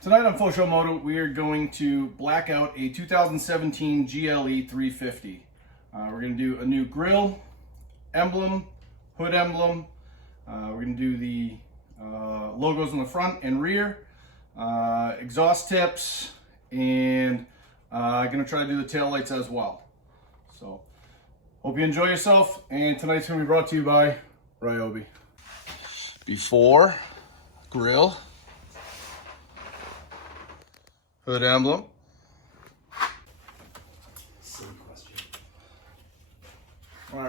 Tonight on Full Show Moto, we are going to black out a 2017 GLE 350. We're going to do a new grille, emblem, hood emblem. We're going to do the logos on the front and rear, exhaust tips, and I'm going to try to do the tail lights as well. So, hope you enjoy yourself, and tonight's going to be brought to you by Ryobi. Before, grille, hood emblem. Silly question. All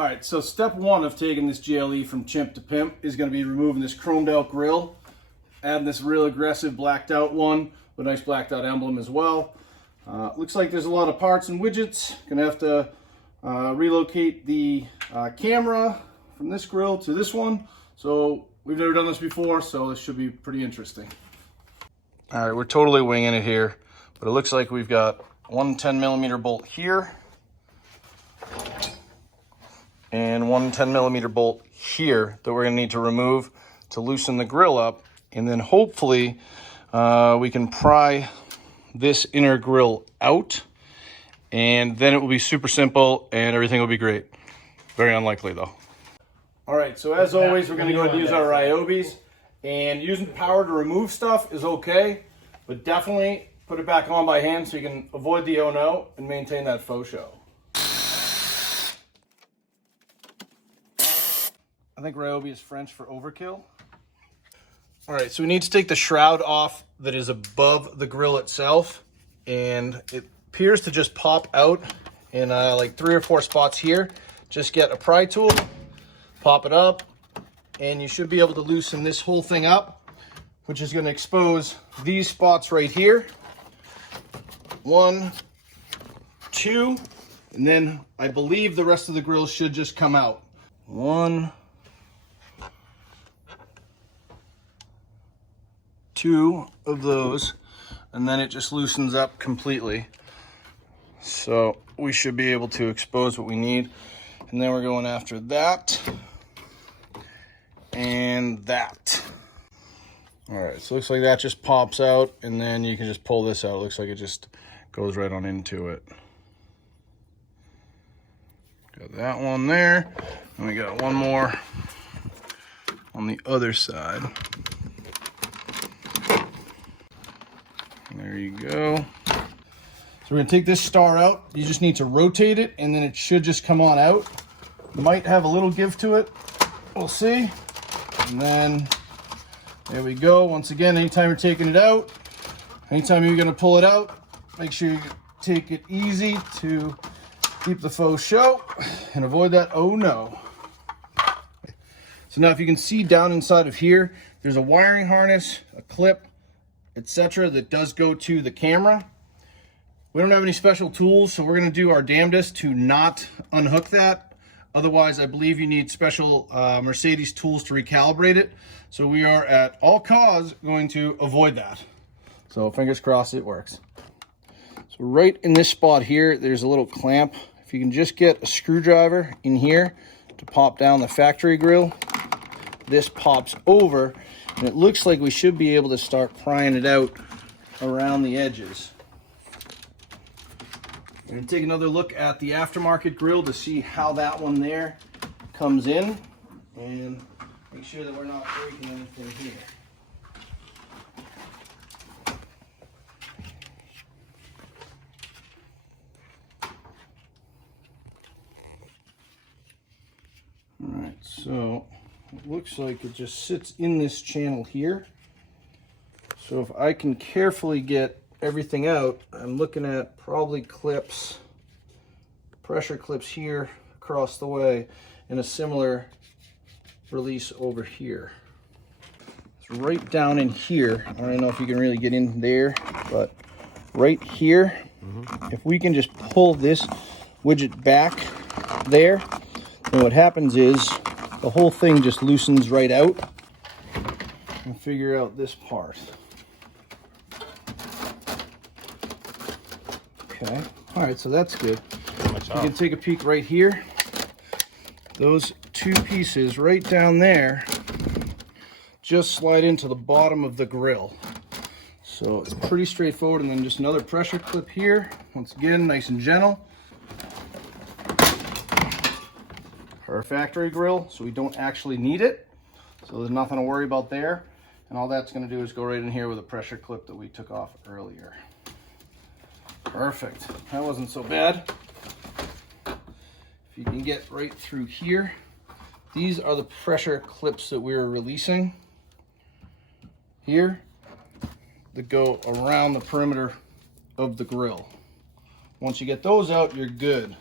right, so step one of taking this GLE from chimp to pimp is going to be removing this chromed out grille, adding this real aggressive blacked out one with a nice blacked out emblem as well. Looks like there's a lot of parts and widgets. Gonna have to relocate the camera from this grille to this one. So we've never done this before, so this should be pretty interesting. All right, we're totally winging it here, but it looks like we've got one 10mm bolt here and one 10mm bolt here that we're gonna need to remove to loosen the grille up, and then hopefully we can pry this inner grille out, and then it will be super simple and everything will be great. Very unlikely though. All right, so as always, we're gonna go ahead and use our Ryobis, and using power to remove stuff is okay, but definitely put it back on by hand so you can avoid the oh no and maintain that faux show. I think Ryobi is French for overkill. All right, so we need to take the shroud off that is above the grille itself, and it appears to just pop out in like 3 or 4 spots here. Just get a pry tool, pop it up, and you should be able to loosen this whole thing up, which is going to expose these spots right here. 1, 2, and then I believe the rest of the grill should just come out. 1, 2 of those, and then it just loosens up completely. So we should be able to expose what we need. And then we're going after that and that. All right, so it looks like that just pops out, and then you can just pull this out. It looks like it just goes right on into it. Got that one there, and we got one more on the other side. There you go. So we're gonna take this star out. You just need to rotate it, and then it should just come on out. Might have a little give to it. We'll see. And then there we go. Once again, anytime you're taking it out, anytime you're gonna pull it out, make sure you take it easy to keep the faux show and avoid that oh no. So now if you can see down inside of here, there's a wiring harness, a clip, etc. that does go to the camera. We don't have any special tools, so we're going to do our damnedest to not unhook that. Otherwise, I believe you need special Mercedes tools to recalibrate it. So we are at all costs going to avoid that. So fingers crossed it works. So right in this spot here, there's a little clamp. If you can just get a screwdriver in here to pop down the factory grill, this pops over, and it looks like we should be able to start prying it out around the edges. We're going to take another look at the aftermarket grill to see how that one there comes in, and make sure that we're not breaking anything here. Alright, so it looks like it just sits in this channel here. So if I can carefully get everything out, I'm looking at probably clips, pressure clips here across the way, and a similar release over here. It's right down in here. I don't know if you can really get in there, but right here, if we can just pull this widget back there, then what happens is the whole thing just loosens right out. And figure out this part. Okay, all right, so that's good. You can take a peek right here. Those two pieces right down there just slide into the bottom of the grill. So it's pretty straightforward. And then just another pressure clip here. Once again, nice and gentle. Our factory grill, so we don't actually need it. So there's nothing to worry about there. And all that's going to do is go right in here with a pressure clip that we took off earlier. Perfect. That wasn't so bad. If you can get right through here, these are the pressure clips that we were releasing here that go around the perimeter of the grill. Once you get those out, you're good.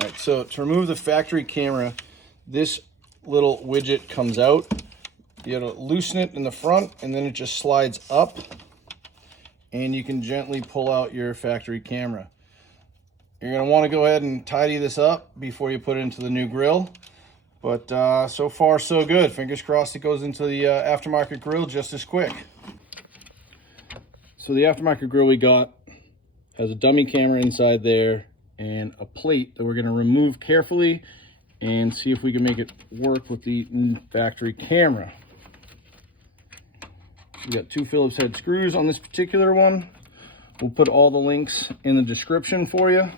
All right, so to remove the factory camera, this little widget comes out. You gotta loosen it in the front, and then it just slides up, and you can gently pull out your factory camera. You're gonna wanna go ahead and tidy this up before you put it into the new grill. But so far, so good. Fingers crossed it goes into the aftermarket grill just as quick. So the aftermarket grill we got has a dummy camera inside there and a plate that we're going to remove carefully and see if we can make it work with the factory camera. We got 2 Phillips head screws on this particular one. We'll put all the links in the description for you.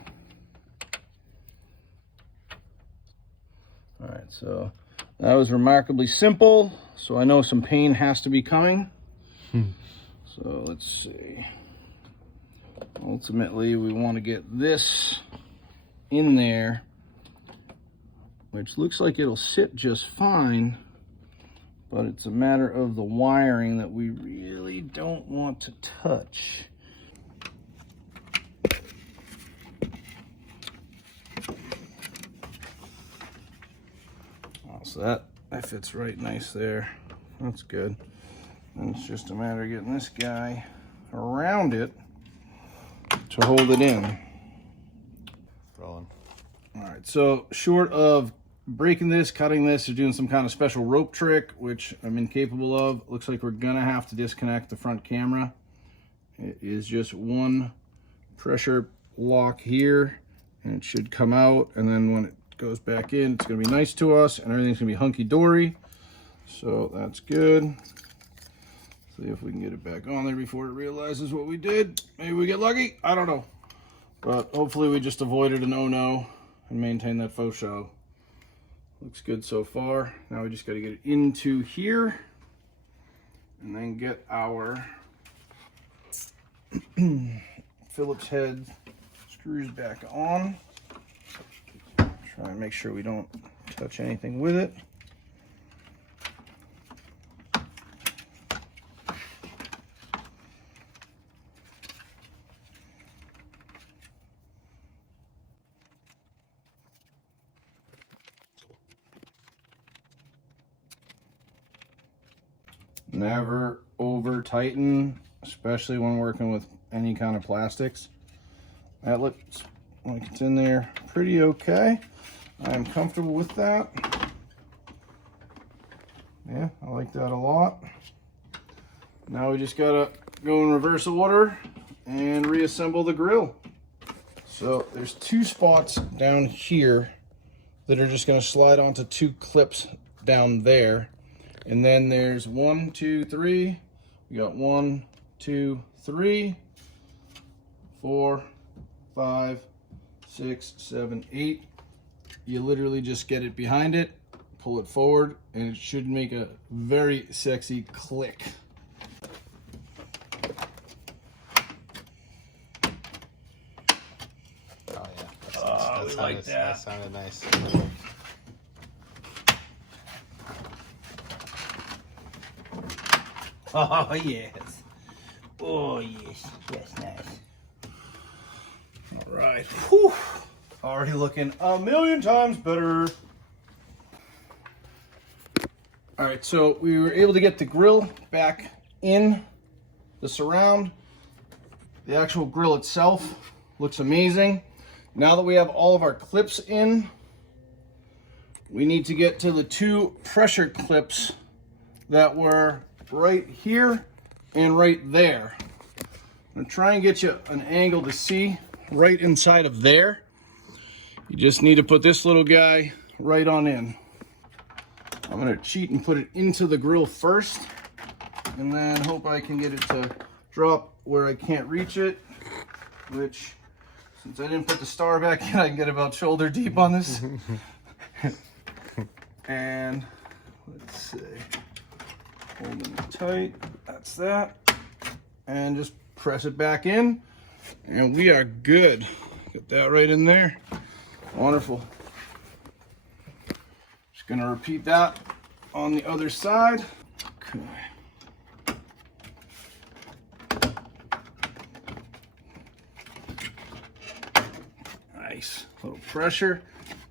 All right, so that was remarkably simple. So I know some pain has to be coming. So let's see. Ultimately, we want to get this in there, which looks like it'll sit just fine, but it's a matter of the wiring that we really don't want to touch. Oh, so that fits right nice there. That's good. And it's just a matter of getting this guy around it to hold it in. Rolling. All right, so short of breaking this, cutting this, or doing some kind of special rope trick, which I'm incapable of, looks like we're gonna have to disconnect the front camera. It is just one pressure lock here, and it should come out, and then when it goes back in, it's gonna be nice to us, and everything's gonna be hunky-dory. So that's good. See if we can get it back on there before it realizes what we did. Maybe we get lucky, I don't know. But hopefully we just avoided an oh-no and maintain that faux show. Looks good so far. Now we just got to get it into here and then get our Phillips head screws back on. Try and make sure we don't touch anything with it. Never over tighten, especially when working with any kind of plastics. That looks like it's in there pretty okay. I'm comfortable with that. Yeah, I like that a lot. Now we just gotta go in reverse order and reassemble the grill. So there's 2 spots down here that are just gonna slide onto 2 clips down there. And then there's 1, 2, 3. We got 1, 2, 3, 4, 5, 6, 7, 8. You literally just get it behind it, pull it forward, and it should make a very sexy click. Oh yeah. We like that. That sounded nice. Oh, yes. Oh, yes. Yes, nice. All right. Whew. Already looking a million times better. All right, so we were able to get the grill back in the surround. The actual grill itself looks amazing. Now that we have all of our clips in, we need to get to the 2 pressure clips that were right here and right there. I'm gonna try and get you an angle to see right inside of there. You just need to put this little guy right on in. I'm gonna cheat and put it into the grill first, and then hope I can get it to drop where I can't reach it, which, since I didn't put the star back in, I can get about shoulder deep on this. And let's see, holding it tight, that's that. And just press it back in, and we are good. Get that right in there. Wonderful. Just gonna repeat that on the other side. Okay. Nice. A little pressure.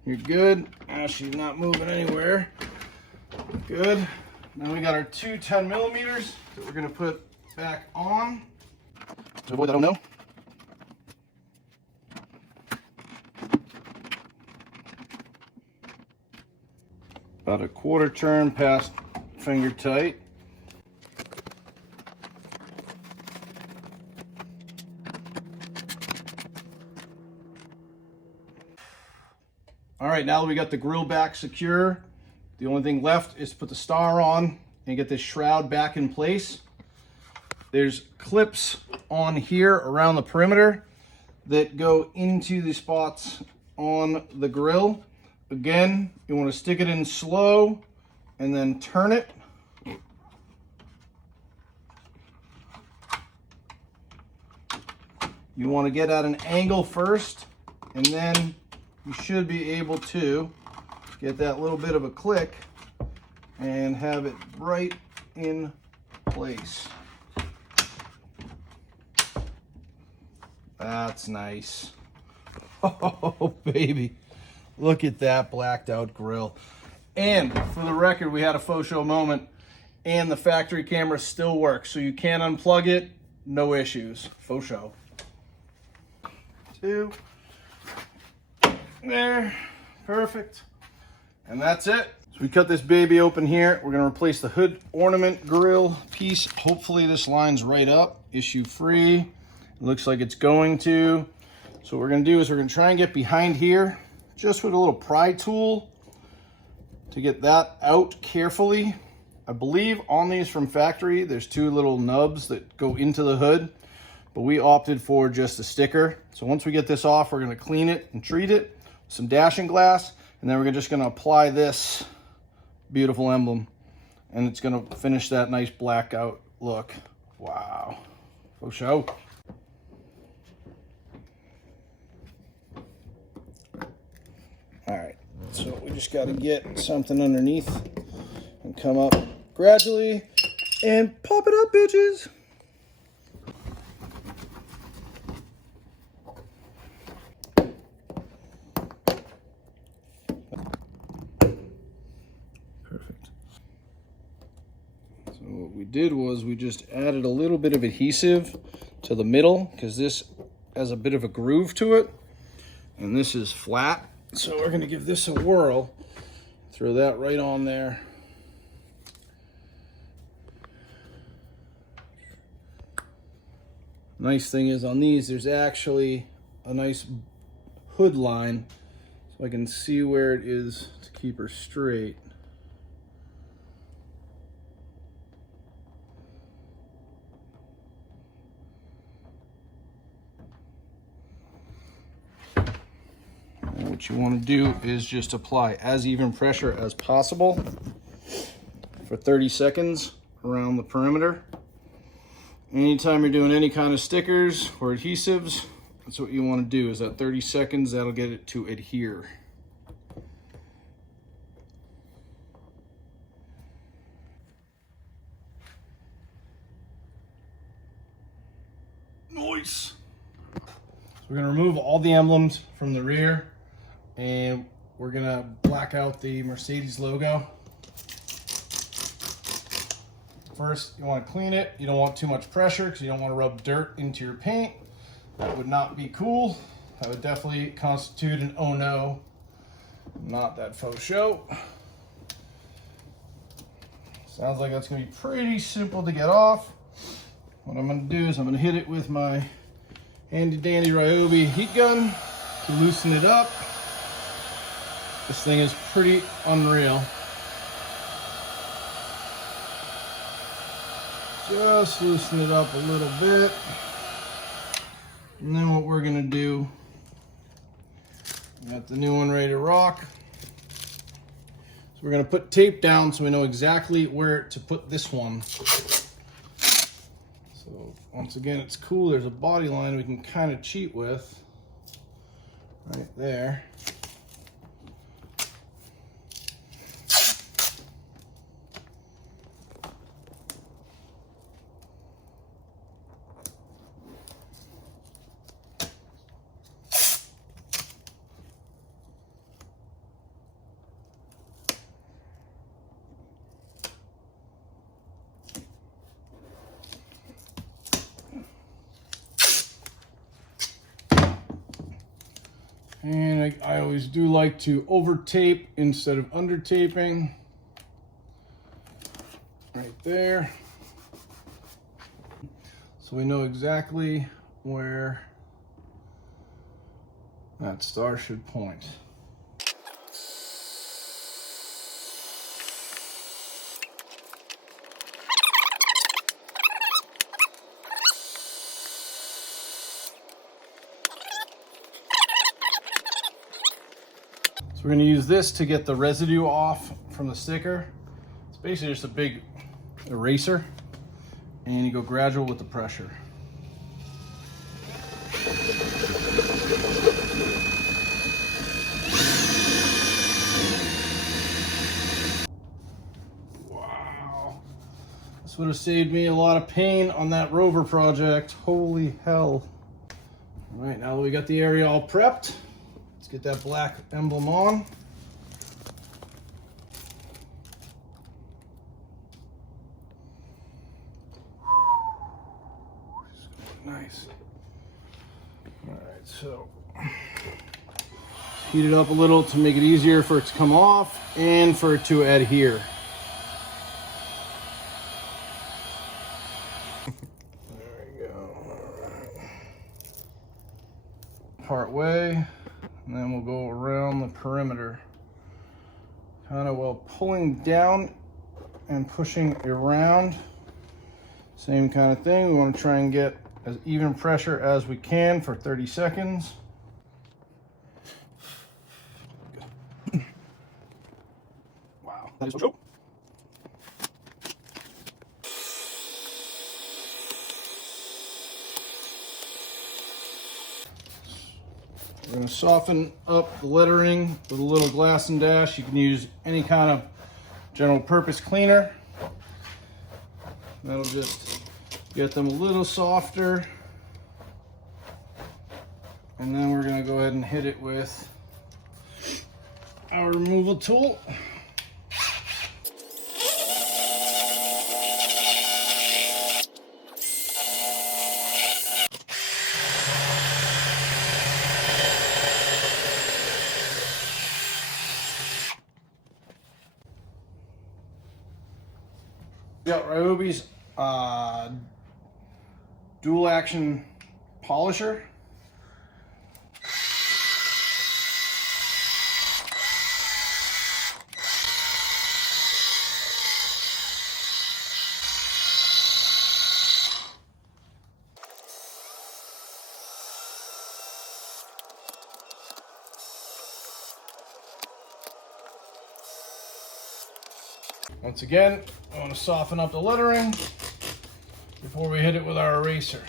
You're good. She's not moving anywhere. Good. Now we got our two 10 millimeters that we're gonna put back on. To avoid that, I don't know. About a quarter turn past finger tight. All right, now that we got the grill back secure, the only thing left is to put the star on and get this shroud back in place. There's clips on here around the perimeter that go into the spots on the grill. Again, you want to stick it in slow and then turn it. You want to get at an angle first, and then you should be able to get that little bit of a click and have it right in place. That's nice. Oh, baby. Look at that blacked out grill. And for the record, we had a faux show moment, and the factory camera still works, so you can unplug it, no issues. Faux show. Two. There. Perfect. And that's it. So we cut this baby open here. We're going to replace the hood ornament grill piece. Hopefully this lines right up, issue free. It looks like it's going to. So what we're going to do is we're going to try and get behind here just with a little pry tool to get that out carefully. I believe on these from factory, there's two little nubs that go into the hood, but we opted for just a sticker. So once we get this off, we're going to clean it and treat it with some dashing glass, and then we're just going to apply this beautiful emblem, and it's going to finish that nice blackout look. Wow. For sure. All right, so we just got to get something underneath and come up gradually and pop it up, bitches. Perfect. So what we did was we just added a little bit of adhesive to the middle because this has a bit of a groove to it, and this is flat. So we're going to give this a whirl, throw that right on there. Nice thing is on these, there's actually a nice hood line, so I can see where it is to keep her straight. And what you want to do is just apply as even pressure as possible for 30 seconds around the perimeter. Anytime you're doing any kind of stickers or adhesives, that's what you want to do, is that 30 seconds, that'll get it to adhere. Nice. So we're going to remove all the emblems from the rear, and we're going to black out the Mercedes logo. First, you want to clean it. You don't want too much pressure because you don't want to rub dirt into your paint. That would not be cool. That would definitely constitute an oh no. Not that faux show. Sounds like that's going to be pretty simple to get off. What I'm going to do is I'm going to hit it with my handy dandy Ryobi heat gun to loosen it up. This thing is pretty unreal. Just loosen it up a little bit. And then what we're gonna do, we got the new one ready to rock. So we're gonna put tape down so we know exactly where to put this one. So once again, it's cool. There's a body line we can kind of cheat with right there. And I always do like to over tape instead of under taping. Right there. So we know exactly where that star should point. So we're going to use this to get the residue off from the sticker. It's basically just a big eraser, and you go gradual with the pressure. Wow. This would have saved me a lot of pain on that rover project. Holy hell. All right, now that we got the area all prepped, let's get that black emblem on. Nice. All right, so heat it up a little to make it easier for it to come off and for it to adhere. There we go. All right. Part way, and then we'll go around the perimeter, kind of while pulling down and pushing around. Same kind of thing. We want to try and get as even pressure as we can for 30 seconds. Wow, that is so. We're going to soften up the lettering with a little glass and dash. You can use any kind of general purpose cleaner. That'll just get them a little softer. And then we're going to go ahead and hit it with our removal tool. We got Ryobi's dual action polisher. Once again, I want to soften up the lettering before we hit it with our eraser.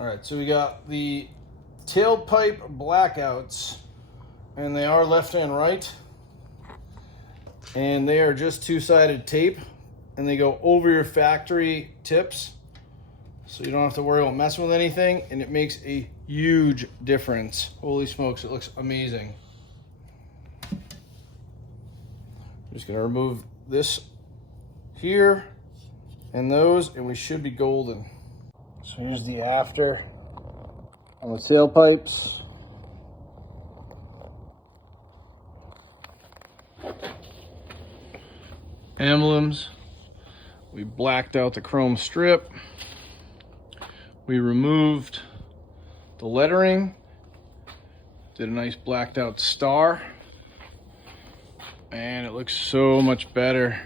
All right, so we got the tailpipe blackouts, and they are left and right, and they are just two-sided tape, and they go over your factory tips, so you don't have to worry about messing with anything, and it makes a huge difference. Holy smokes, it looks amazing. I'm just gonna remove this here and those, and we should be golden. So here's the after on the tailpipes. Emblems. We blacked out the chrome strip. We removed the lettering. Did a nice blacked out star. And it looks so much better.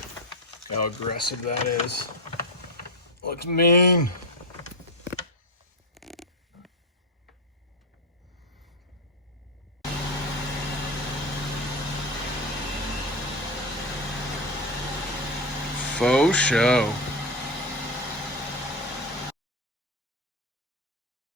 Look how aggressive that is. Looks mean. Faux show.